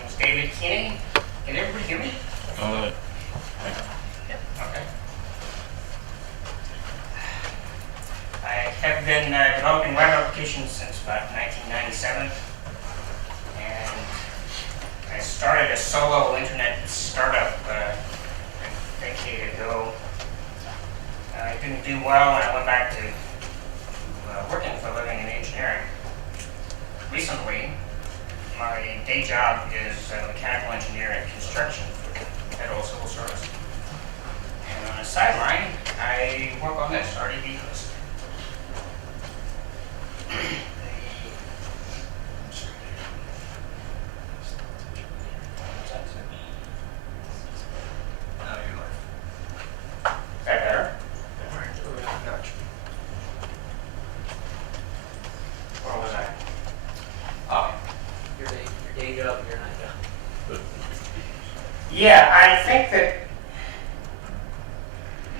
name is David Keeney. Can everybody hear me? Okay. I have been developing web applications since about 1997, and I started a solo internet startup a decade ago. I didn't do well, and I went back to working for a living in engineering. Recently, my day job is mechanical engineer in construction for the Federal Civil Service. And on the sideline, I work on this, RDB host. Is that better? Where was I? Oh. Your day job and your night job. Yeah, I think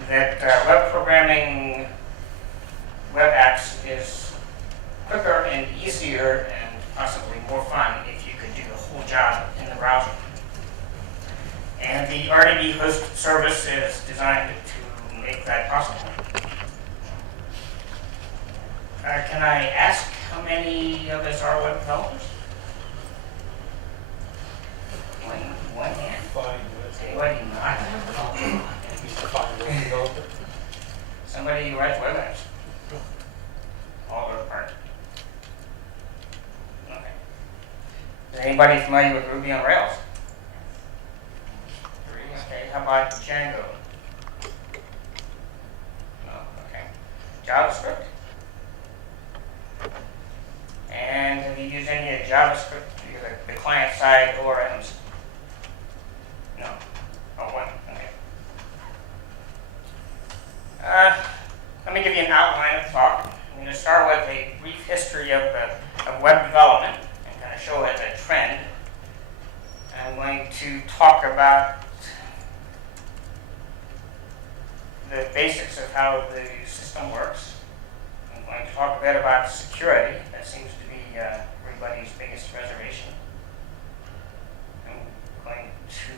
that web programming, web apps is quicker and easier and possibly more fun if you could do the whole job in the browser. And the RDB host service is designed to make that possible. Can I ask how many of us are web developers? One hand. Anybody not? Somebody who writes web apps. All or part. Okay. Is anybody familiar with Ruby on Rails? Okay. How about Django? No. Okay. JavaScript. And have you used any of JavaScript, the client-side ORMs? No. Oh, one. Okay. Let me give you an outline of the talk. I'm going to start with a brief history of web development and kind of show it as a trend. I'm going to talk about the basics of how the system works. I'm going to talk a bit about security. That seems to be everybody's biggest reservation. I'm going to...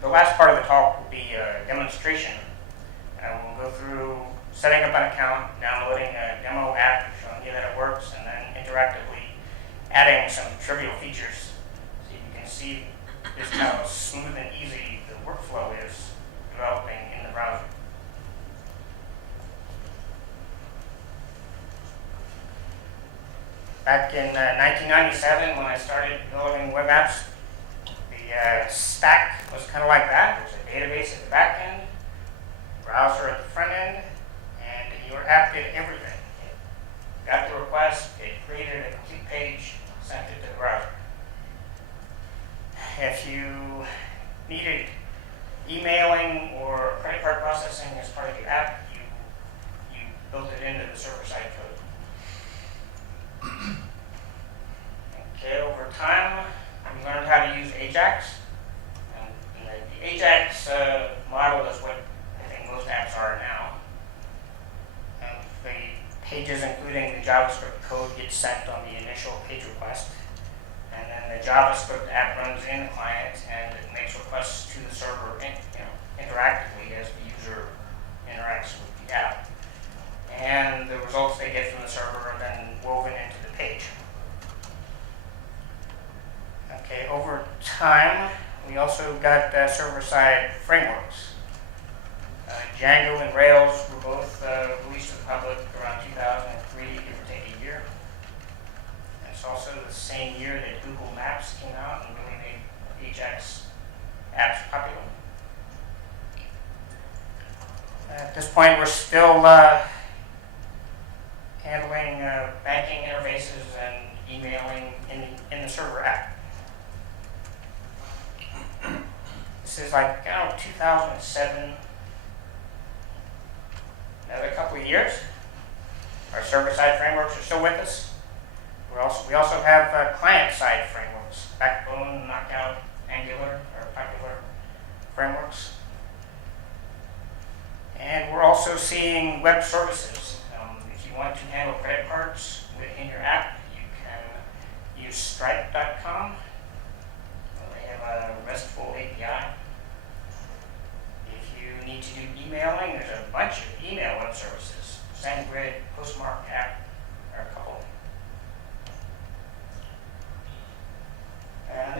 The last part of the talk will be a demonstration. We'll go through setting up an account, downloading a demo app, showing you that it works, and then interactively adding some trivial features so you can see just how smooth and easy the workflow is developing in the browser. Back in 1997, when I started developing web apps, the stack was kind of like that. There's a database at the back end, browser at the front end, and your app did everything. It got the request, it created a complete page, sent it to the browser. If you needed emailing or credit card processing as part of your app, you built it into the server-side code. Okay, over time, we learned how to use Ajax. And the Ajax model is what I think most apps are now. And the pages, including the JavaScript code, get sent on the initial page request. And then the JavaScript app runs in the client and it makes requests to the server interactively as the user interacts with the app. And the results they get from the server are then woven into the page. Okay, over time, we also got server-side frameworks. Django and Rails were both released to the public around 2003, give or take a year. And it's also the same year that Google Maps came out and really made Ajax apps popular. At this point, we're still handling banking interfaces and emailing in the server app. This is like, 2007. Another couple of years. Our server-side frameworks are still with us. We also have client-side frameworks. Backbone, Knockout, Angular are popular frameworks. And we're also seeing web services. If you want to handle credit cards within your app, you can use Stripe.com.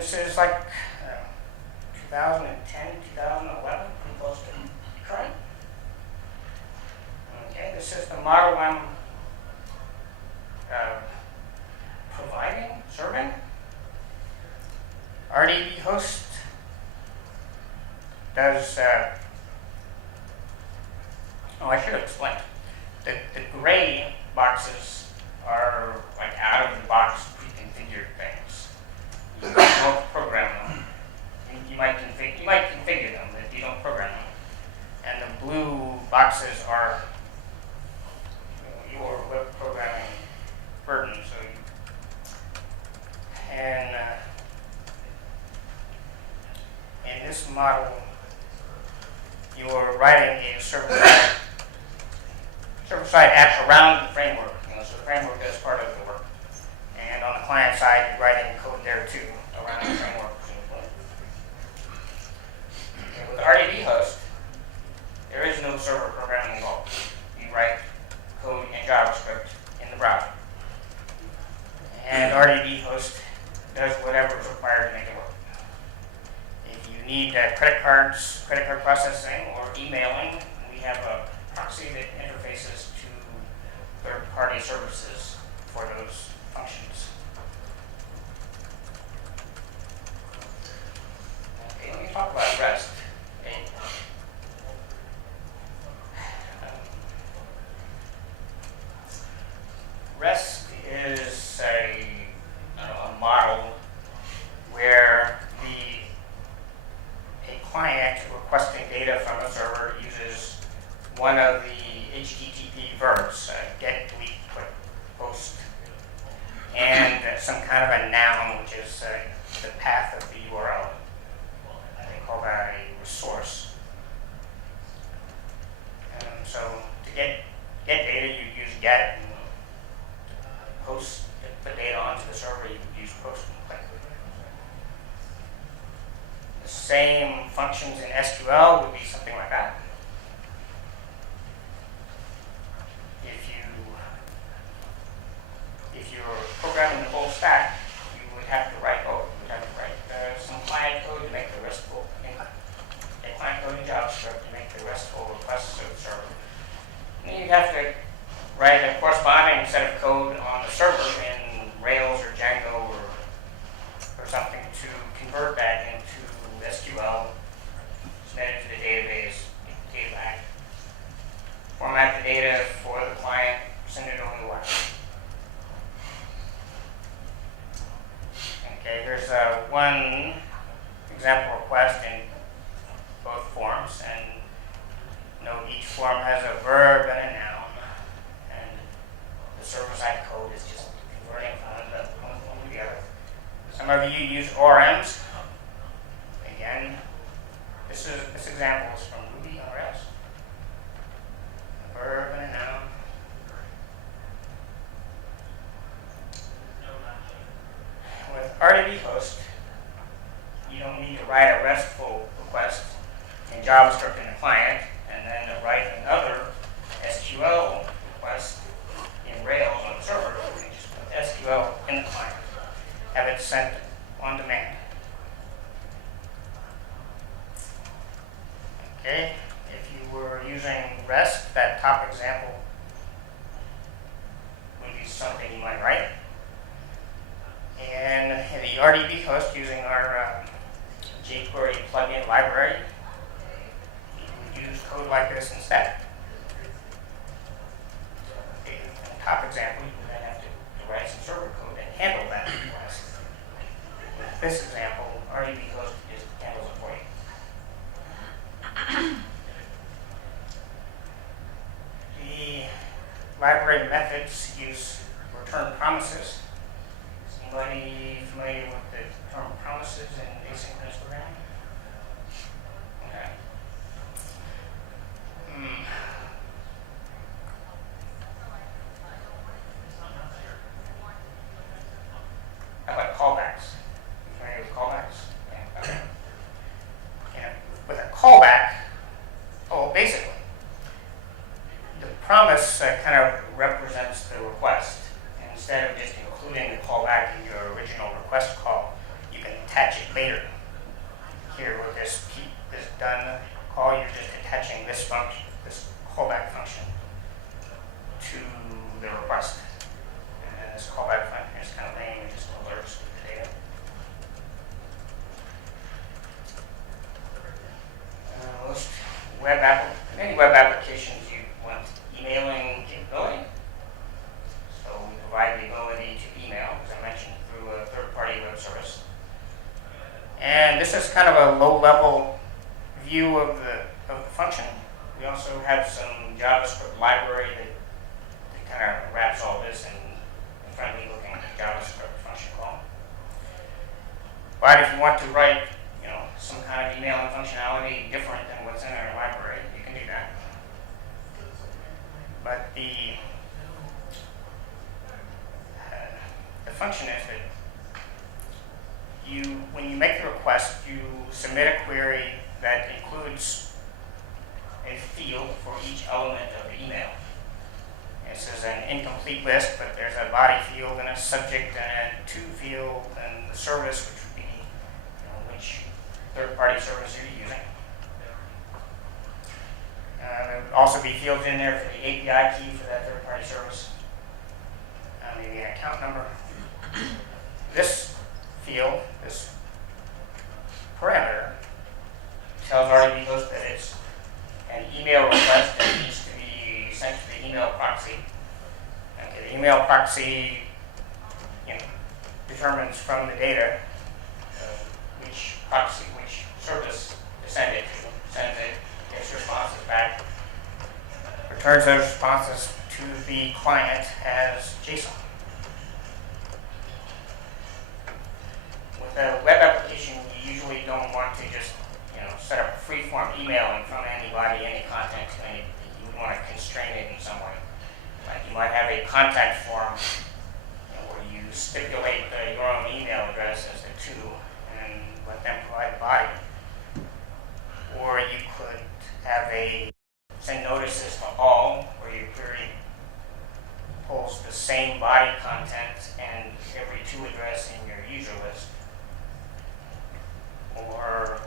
this is like 2010, 2011, pretty close to current. Okay, this is the model I'm serving. RDB host does, I should have explained. The gray boxes are like out of the box pre-configured things. You don't program them. You might configure them, but you don't program them. And the blue boxes are your web programming burden. And in this model, you're writing a server-side apps around the framework. So the framework is part of the work. And on the client side, you're writing code there too, around the framework. Okay, with RDB host, there is no server programming involved. You write code in JavaScript in the browser. And RDB host does whatever is required to make it work. If you need credit card processing or emailing, we have a proxy that interfaces to third-party services for those functions. Okay, let me talk about REST. Okay. REST is a model where a client requesting data from a server uses one of the HTTP verbs, get, delete, put, post, and some kind of a noun, which is the path of the URL. They call that a resource. So to get data, you use get, and post, put data onto the server, you use post and click. The same functions in SQL would be something like that. If you're programming the whole stack, you would have to write code. You would have to write some client code to make the RESTful, a client code in JavaScript to make the RESTful requests to the server. And then you'd have to write a corresponding set of code on the server in Rails or Django or something to convert that into SQL, submit it to the database, data back, format the data for the client, send it over the wire. Okay, there's one example request in both forms, and note each form has a verb and a noun, and the server-side code is just converting from one to the other. Some of you use ORMs. Again, this example is from Ruby on Rails. A verb and a noun. With RDB host, you don't need to write a RESTful request in JavaScript in the client, and then write another SQL request in Rails on the server. You just put SQL in the client, have it sent on demand. Okay, if you were using REST, that top example would be something you might write. And the RDB host using our jQuery plugin library, you would use code like this instead. Okay, in the top example, you would then have to write some server code and handle that request. With this example, RDB host just handles it for you. The library methods use return promises. Anybody familiar with the term promises in asynchronous programming? Okay. How about callbacks? You familiar with callbacks? Yeah. Okay. Yeah. With a callback, basically, the promise kind of represents the request. And instead of just including the callback in your original request call, you can attach it later. Here with this done call, you're just attaching this function, this callback function to the request. And this callback function is kind of lame, it just alerts with the data. Most many web applications you want emailing capability. So we provide the ability to email, as I mentioned, through a third-party web service. And this is kind of a low-level view of the function. We also have some JavaScript library that kind of wraps all this in a friendly-looking JavaScript function call. But if you want to write, some kind of emailing functionality different than what's in our library, you can do that. But the function is that when you make the request, you submit a query that includes a field for each element of the email. This is an incomplete list, but there's a body field and a subject and a to field and the service, which would be which third-party service you're using. There would also be fields in there for the API key for that third-party service, maybe an account number. This field, this parameter, tells RDBHost that it's an email request that needs to be sent to the email proxy. Okay, the email proxy determines from the data which service to send it to, sends it, gets responses back, returns those responses to the client as JSON. With a web application, you usually don't want to just set up free-form emailing from anybody, any content to any. You would want to constrain it in some way. Like you might have a contact form where you stipulate your own email address as the to and let them provide the body. Or you could have send notices to all, where your query pulls the same body content and every to address in your user list. Or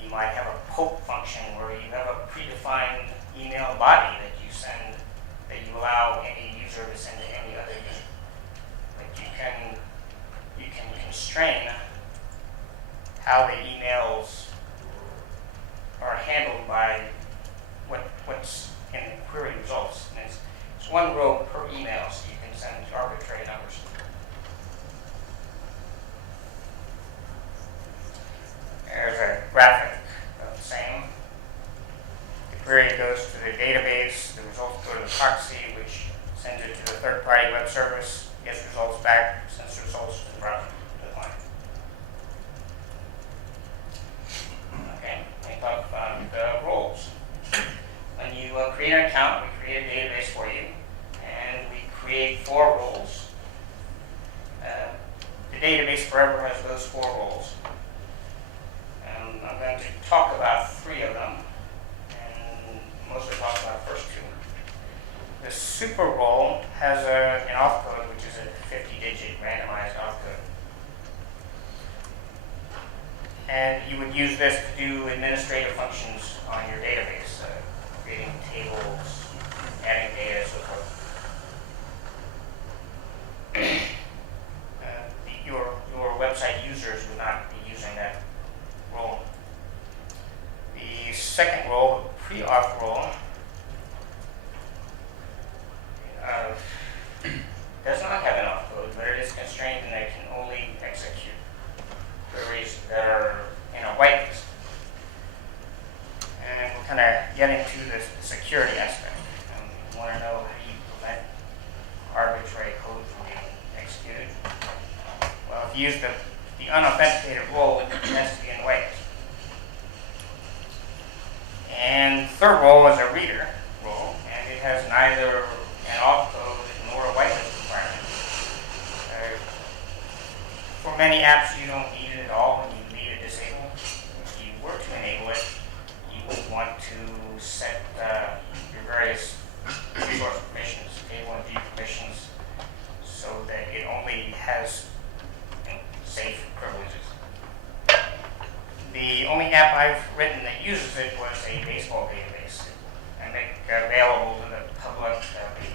you might have a poke function where you have a predefined email body that you send, that you allow any user to send to any other user. But you can constrain how the emails are handled by what's in the query results. And it's one row per email, so you can send arbitrary numbers. There's a graphic of the same. The query goes to the database, the results go to the proxy, which sends it to the third-party web service, gets results back, sends the results to the browser, to the client. Okay, let me talk about the roles. When you create an account, we create a database for you, and we create 4 roles. The database forever has those 4 roles. I'm going to talk about 3 of them, and mostly talk about the first 2. The super role has an opcode, which is a 50-digit randomized opcode. And you would use this to do administrative functions on your database, creating tables, adding data, so forth. Your website users would not be using that role. The second role, the pre-auth role, does not have an opcode, but it is constrained and it can only execute queries that are in a whitelist. And we're kind of getting to the security aspect. You want to know how you prevent arbitrary code from being executed. Well, if you use the unauthenticated role, it has to be in whitelist. And third role is a reader role, and it has neither an opcode nor a whitelist requirement. For many apps, you don't need it at all when you leave it disabled. If you were to enable it, you would want to set your various resource permissions, table and view permissions, so that it only has safe privileges. The only app I've written that uses it was a baseball database. I make available to the public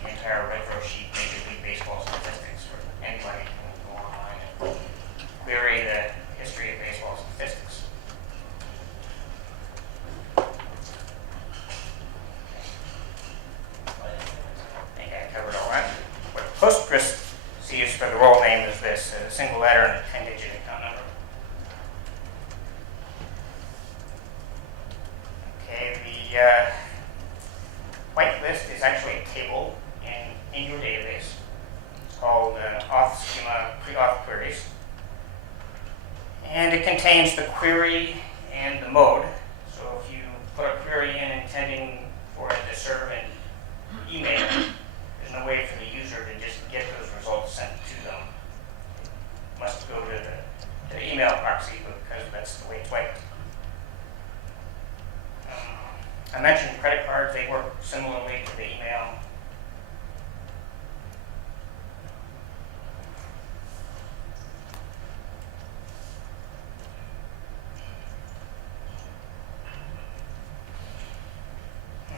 the entire retro sheet Major League Baseball statistics for anybody who can go online and query the history of baseball statistics. I think I covered all that. What Postgres sees for the role name is this, a single letter and a 10-digit account number. Okay, the whitelist is actually a table in your database. It's called auth schema pre-auth queries. And it contains the query and the mode. So if you put a query in intending for it to serve an email, there's no way for the user to just get those results sent to them. It must go to the email proxy because that's the way it's wiped. I mentioned credit cards. They work similarly to the email.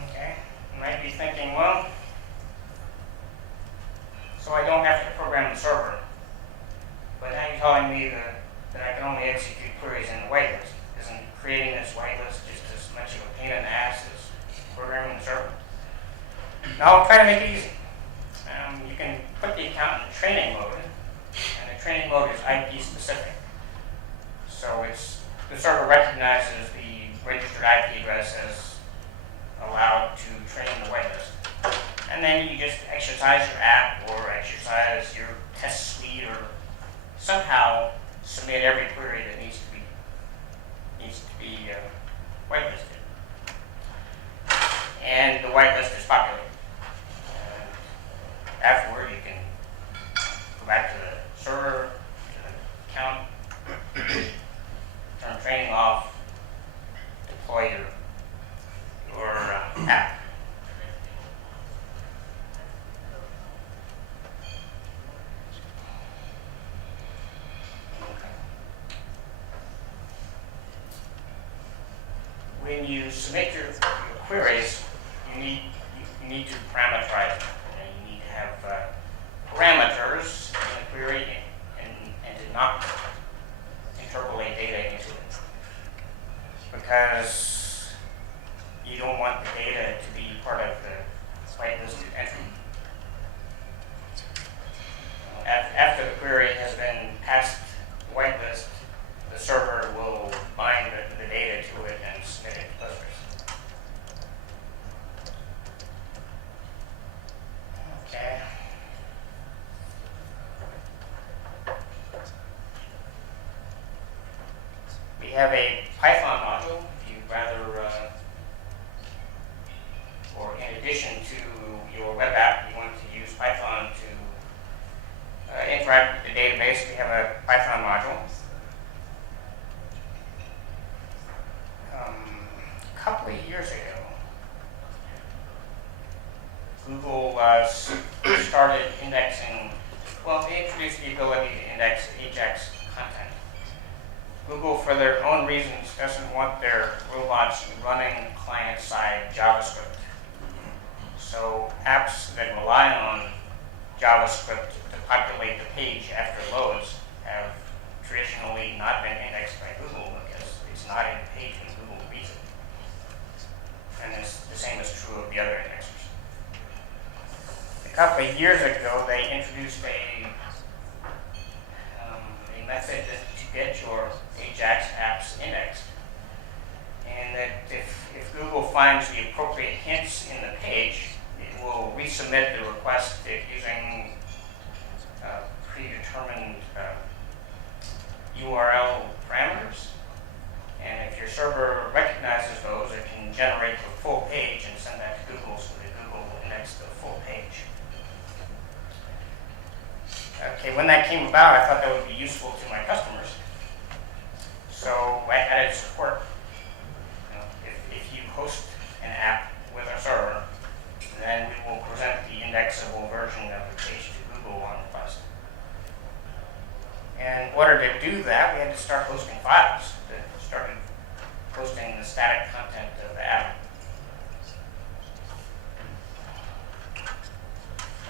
Okay, you might be thinking, well, so I don't have to program the server. But now you're telling me that I can only execute queries in the whitelist. Isn't creating this whitelist just as much of a pain in the ass as programming the server? Now I'll try to make it easy. You can put the account in training mode, and the training mode is IP specific. So the server recognizes the registered IP address as allowed to train the whitelist. And then you just exercise your app or exercise your test suite or somehow submit every query that needs to be whitelisted. And the whitelist is populated. And afterward, you can go back to the server, to the account, turn training off, deploy your app. When you submit your queries, you need to parameterize them. And you need to have parameters in the query and to not interpolate data into it. Because you don't want the data to be part of the whitelisted entry. After the query has been passed the whitelist, the server will bind the data to it and submit it to Postgres. Okay. We have a Python module. If you'd rather, or in addition to your web app, you want to use Python to interact with the database, we have a Python module. A couple of years ago, Google started indexing, well, they introduced the ability to index Ajax content. Google, for their own reasons, doesn't want their robots running client-side JavaScript. So apps that rely on JavaScript to populate the page after loads have traditionally not been indexed by Google because it's not in the page when Google reads it. And the same is true of the other indexers. A couple of years ago, they introduced a method to get your Ajax apps indexed. And that if Google finds the appropriate hints in the page, it will resubmit the request using predetermined URL parameters. And if your server recognizes those, it can generate the full page and send that to Google so that Google will index the full page. Okay, when that came about, I thought that would be useful to my customers. So I added support. If you host an app with a server, then we will present the indexable version of the page to Google on request. And in order to do that, we had to start hosting files. It started hosting the static content of the app.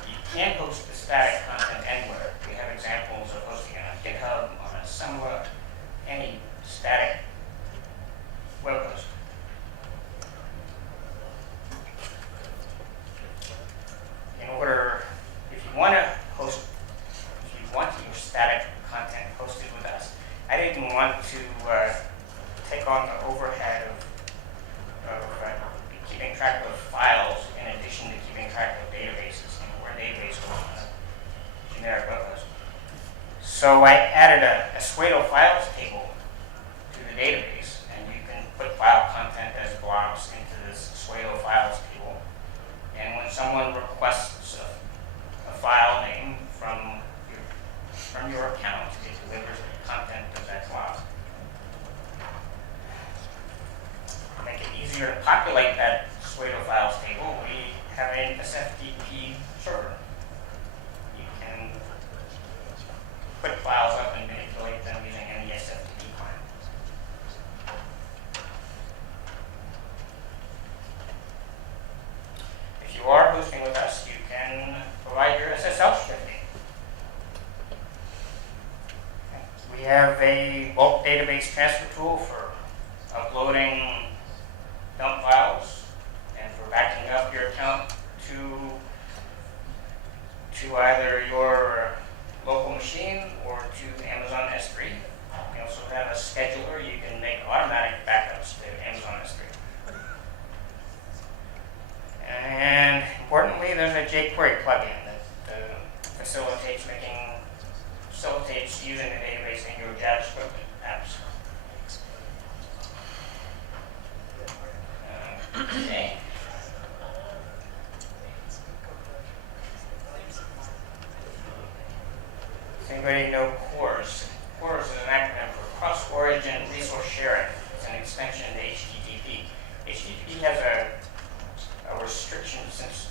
You can't host the static content anywhere. We have examples of hosting it on GitHub, on a Semla, any static web host. In order, if you want your static content hosted with us, I didn't want to take on the overhead of keeping track of files in addition to keeping track of databases. We're a database on a generic web host. So I added a Suedo files table to the database, and you can put file content as blobs into this Suedo files table. And when someone requests a file name from your account, it delivers the content of that blob. To make it easier to populate that Suedo files table, we have an SFTP server. You can put files up and manipulate them using any SFTP client. If you are hosting with us, you can provide your SSL certificate. We have a bulk database transfer tool for uploading dump files and for backing up your account to either your local machine or to Amazon S3. We also have a scheduler. You can make automatic backups to Amazon S3. And importantly, there's a jQuery plugin that facilitates using the database in your JavaScript apps. Okay. Does anybody know CORS? CORS is an acronym for Cross-Origin Resource Sharing. It's an extension to HTTP. HTTP has a restriction since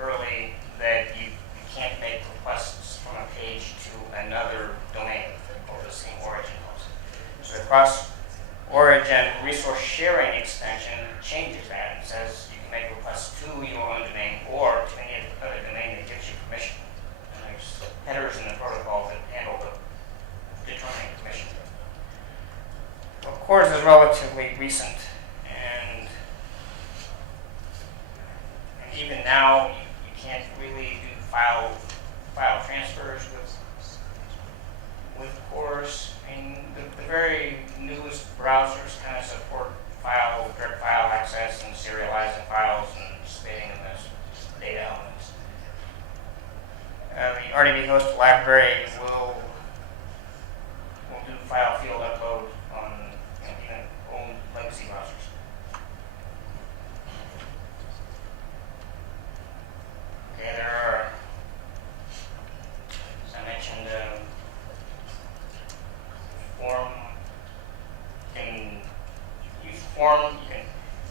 early that you can't make requests from a page to another domain over the same origin host. So the cross-origin resource sharing extension changes that and says you can make requests to your own domain or to any other domain that gives you permission. And there's headers in the protocol that handle the determining permission. Well, CORS is relatively recent, and even now you can't really do file transfers with CORS. I mean, the very newest browsers kind of support direct file access and serializing files and spanning them as data elements. The RDB host library will do file field upload on even old legacy browsers. Okay, there are, as I mentioned,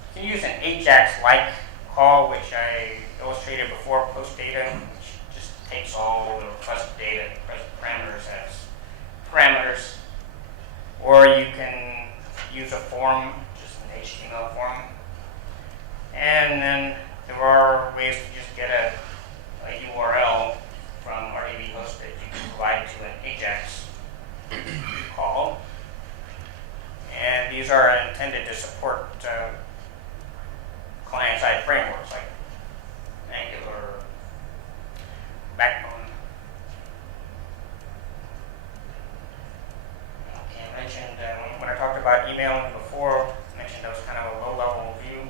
you can use an AJAX-like call, which I illustrated before, post data, which just takes all the request data, request parameters as parameters. Or you can use a form, just an HTML form. And then there are ways to just get a URL from RDB host that you can provide to an AJAX call. And these are intended to support client-side frameworks like Angular, Backbone. Okay, I mentioned when I talked about emailing before, I mentioned that was kind of a low-level view.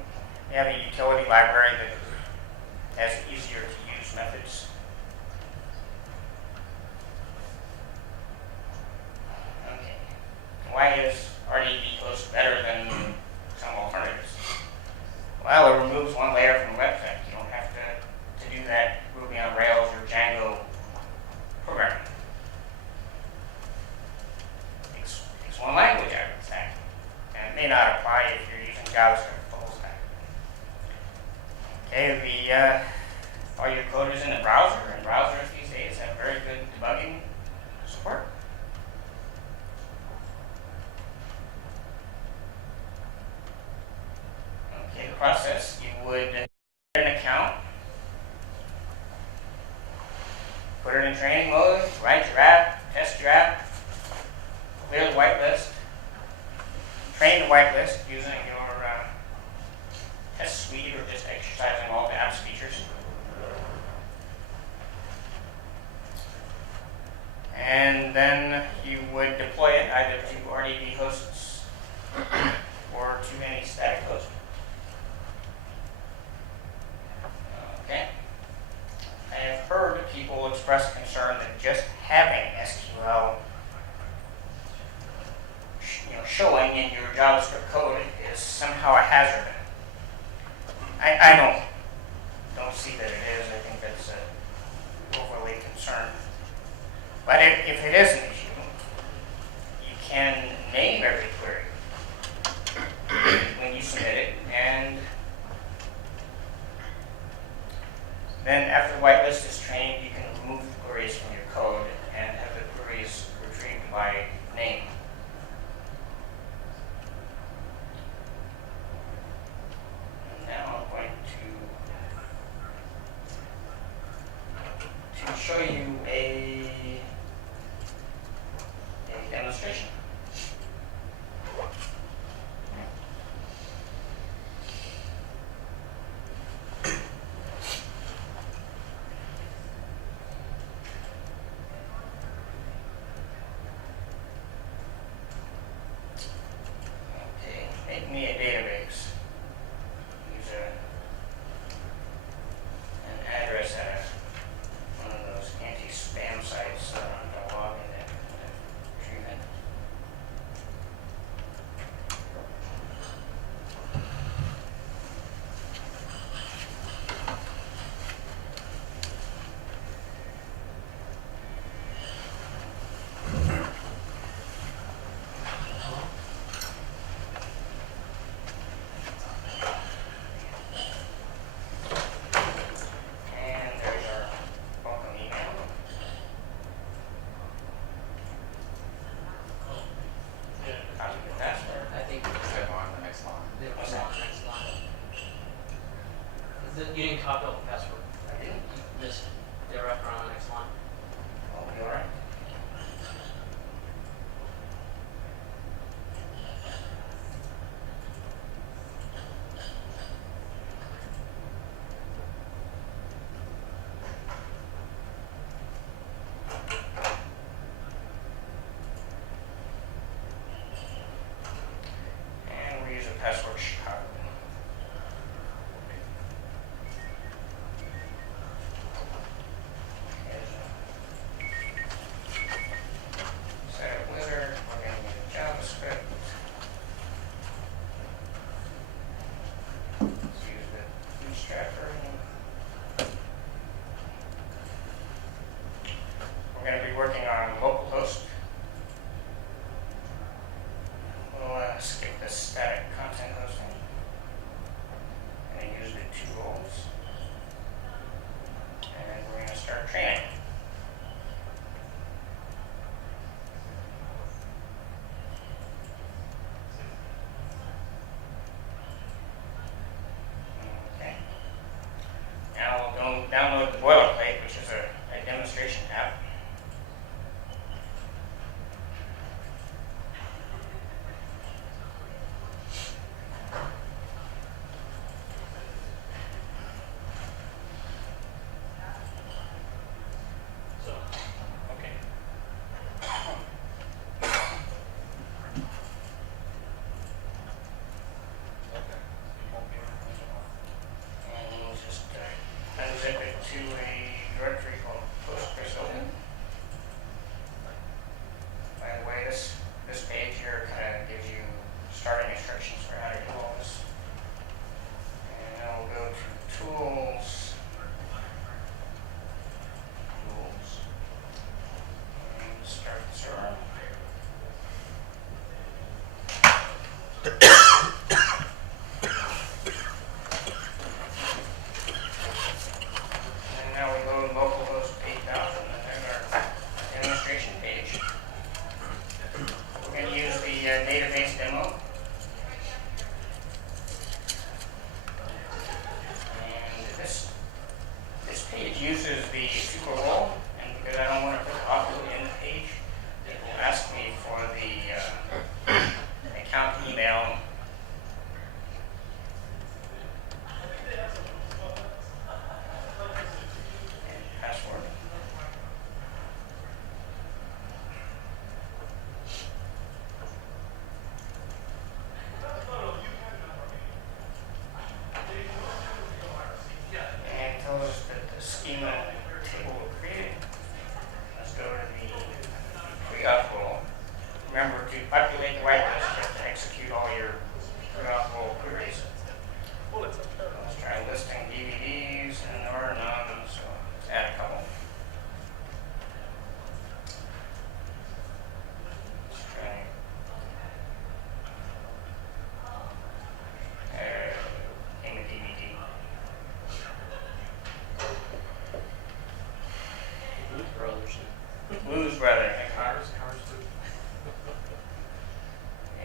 We have a utility library that has easier-to-use methods. Okay, why is RDB host better than some alternatives? Well, it removes one layer from the website. You don't have to do that Ruby on Rails or Django programming. It takes one language out of the stack. And it may not apply if you're using JavaScript the whole stack. Okay, all your code is in the browser, and browsers these days have very good debugging support. process, you would create an account, put it in training mode, write your app, test your app, clear the whitelist, train the whitelist using your test suite or just exercising all the app's features. And then you would deploy it either to RDB hosts or to any static host. Okay. I have heard people express concern that just having SQL showing in your JavaScript code is somehow a hazard. I don't see that it is. I think that's overly concerned. But if it is an issue, you can name every query when you submit it, and then after the whitelist is trained, you can remove the queries from your code and have the queries retrieved by name. And now I'm going to show you a demonstration. Okay, make me a database. Use an address at one of those anti-spam sites so I'm going to log in and retrieve it. And there's our welcome email. Copy the password. I think Okay, on the next line. they were on the next line. You didn't copy all the password. I didn't. You missed it. They were up on the next line. Oh, you all right? And we use a password Chicago. Set up wizard. We're going to use JavaScript. Let's use the bootstrap version. We're going to be working on localhost. We'll skip the static content hosting and use the two roles. And we're going to start training. Okay. Now we'll go download the boilerplate, which is a demonstration app. So, Okay. And we'll just unzip it to a directory called PostgreSQL. By the way, this page here kind of gives you starting instructions for how to do all this. And then we'll go to tools. And start the server. And now we load localhost 8000 and there's our demonstration page. We're going to use the database demo. remember to populate the right list, you have to execute all your row queries. Let's try listing DVDs, and there are none, so let's add a couple. Let's try name a DVD. Blues Brothers. Blues Brother. Cars too.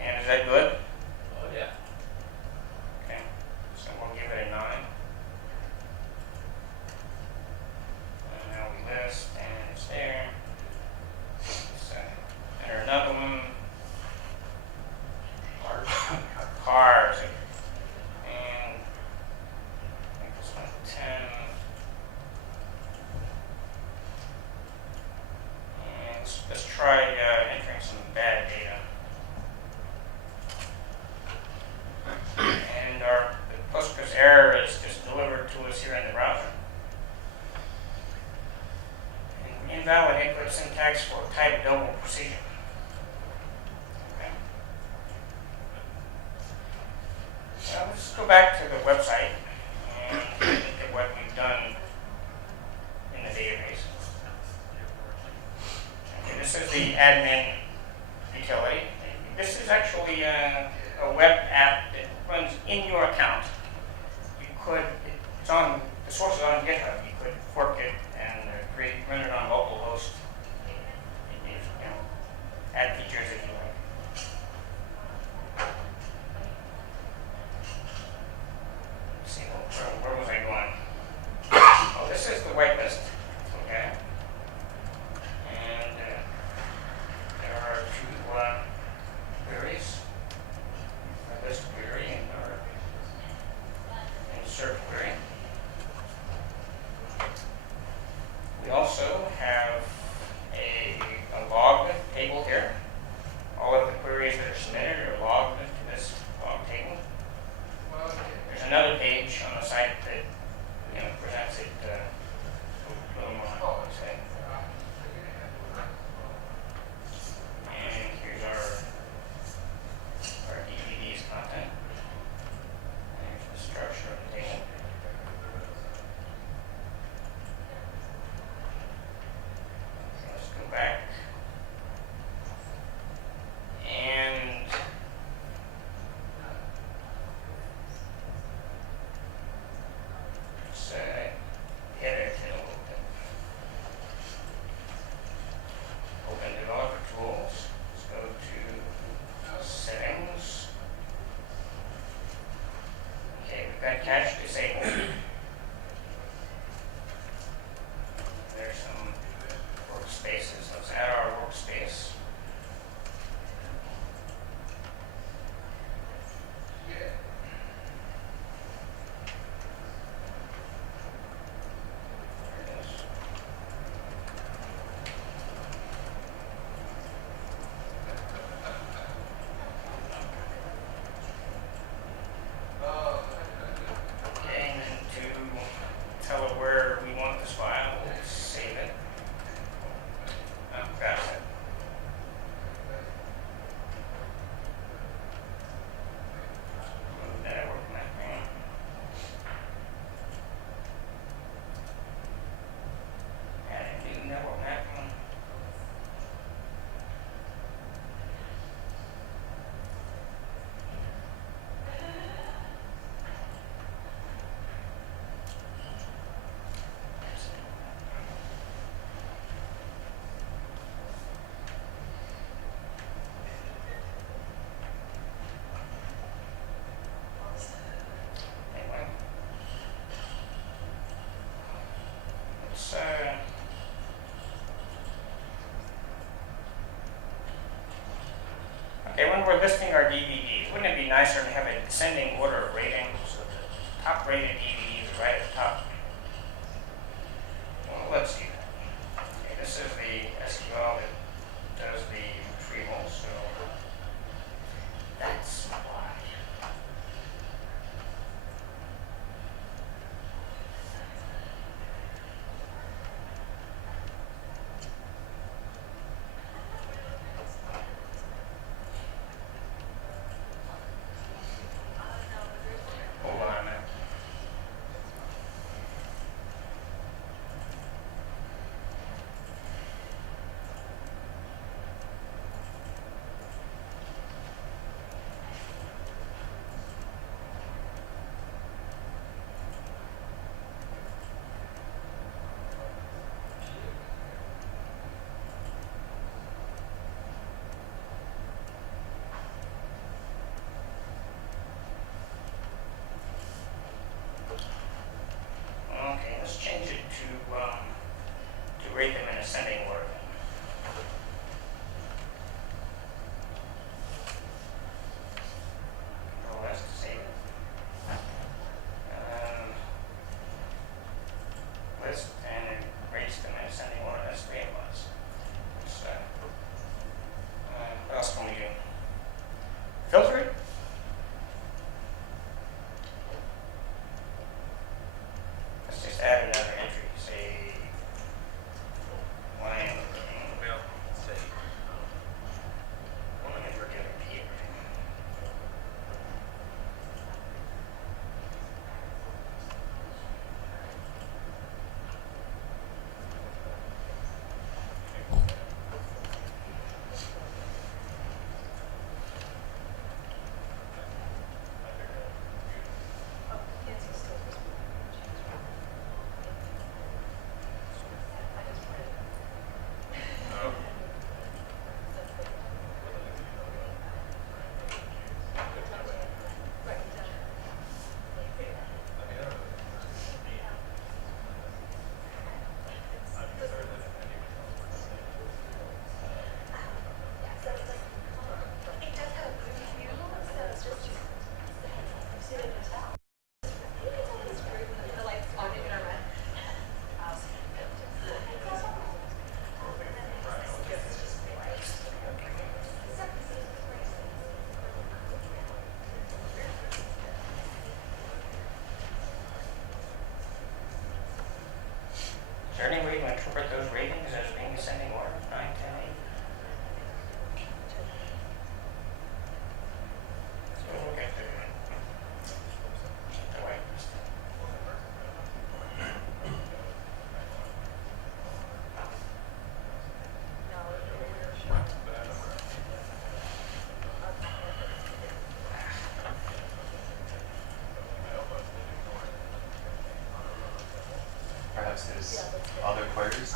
And is that good? Oh yeah. Okay. So we'll give it a 9. And now we list, and it's there. Let's enter another one. Cars. And I think this one's 10. And let's try entering some bad data. And the Postgres error is just delivered to us here in the browser. And invalid input syntax for type double procedure. Okay. Now let's go back to the website and look at what we've done in the database. Okay, this is the admin utility. This is actually a web app that runs in your account. You could, it's on, the source is on GitHub. You could fork it and run it on localhost. You know, add features if you like. Let's see, where was I going? Oh, this is the whitelist. Okay. And there are 2 queries. A list query and our insert query. We also have a log table here. All of the queries that are submitted are logged into this log table. There's another page on the site that presents it a little more, let's say. And here's our DVD's content. There's the structure of the table. Let's go back. And let's edit it a little bit. Open developer tools. Let's go to settings. Okay, we've got cache disabled. There's some workspaces. Let's add our workspace. There it is. Okay, and then to tell it where we want this file, we'll save it. Oh, got it. Move that network mapping. Add a new network mapping. Anyway. Let's okay, when we're listing our DVDs, wouldn't it be nicer to have a descending order of rating so the top rated DVDs are right at the top? Well, let's do that. Okay, this is the SQL that does the retrieval, so that's why.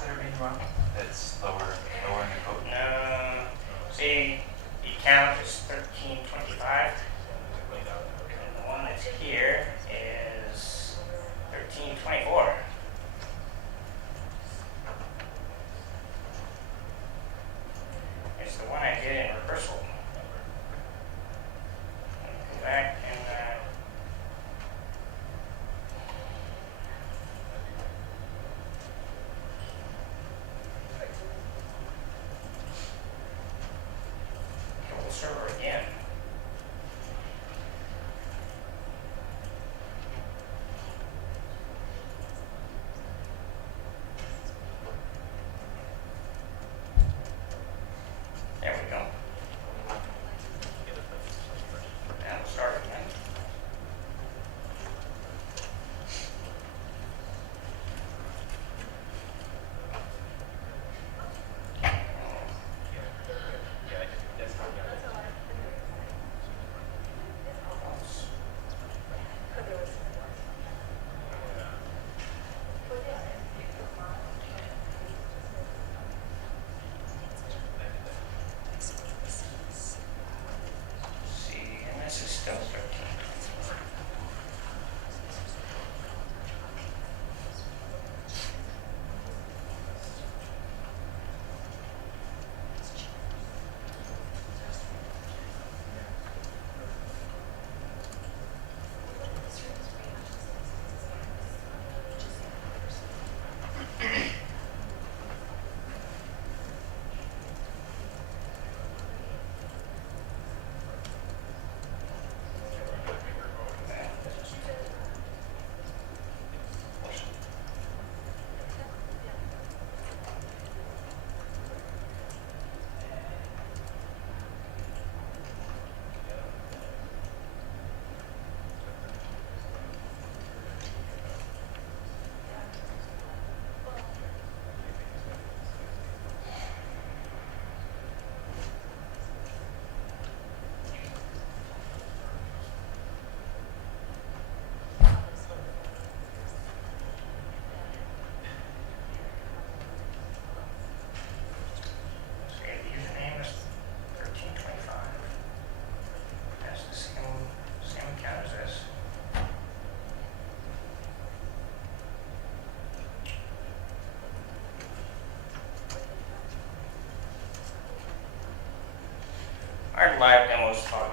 there being wrong? It's lower in the code. See, the count is 1325, and the one that's here is 1324. It's the one I did in rehearsal. Go back and kill the server again. There we go. And we'll start again. See, and this is still 13. Okay, the username is 1325. That's the same account as this. Our live demo is fun.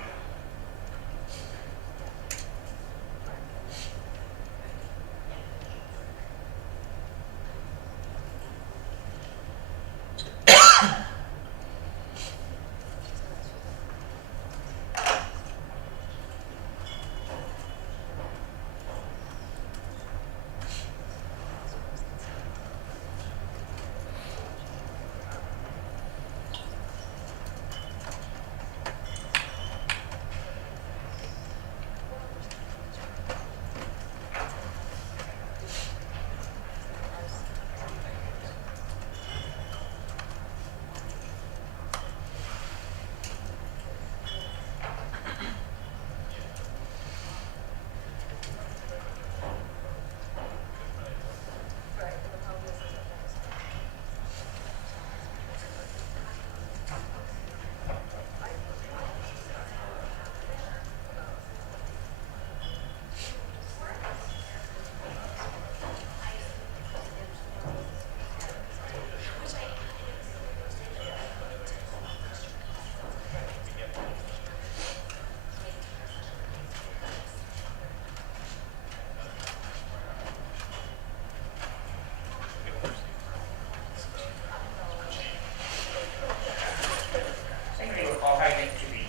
Anybody recall how you get to the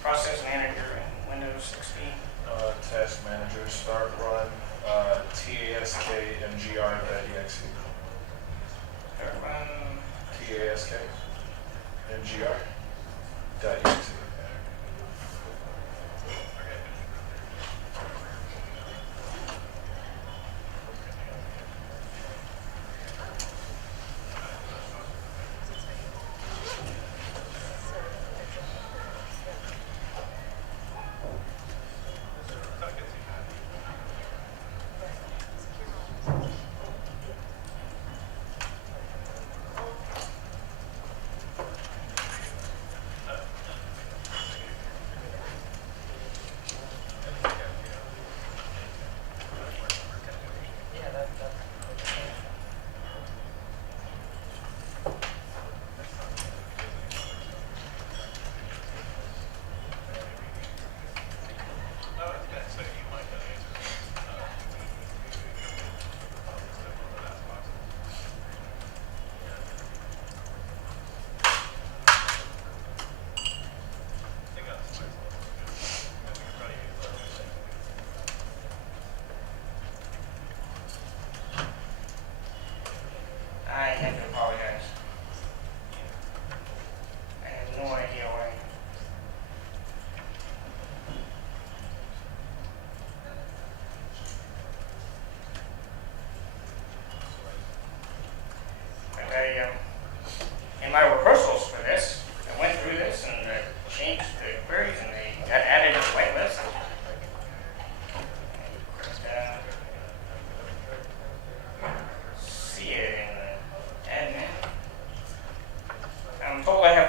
process manager in Windows 16? Task manager, start run, task ngr.exe. Start run. Task ngr.exe.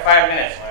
5 minutes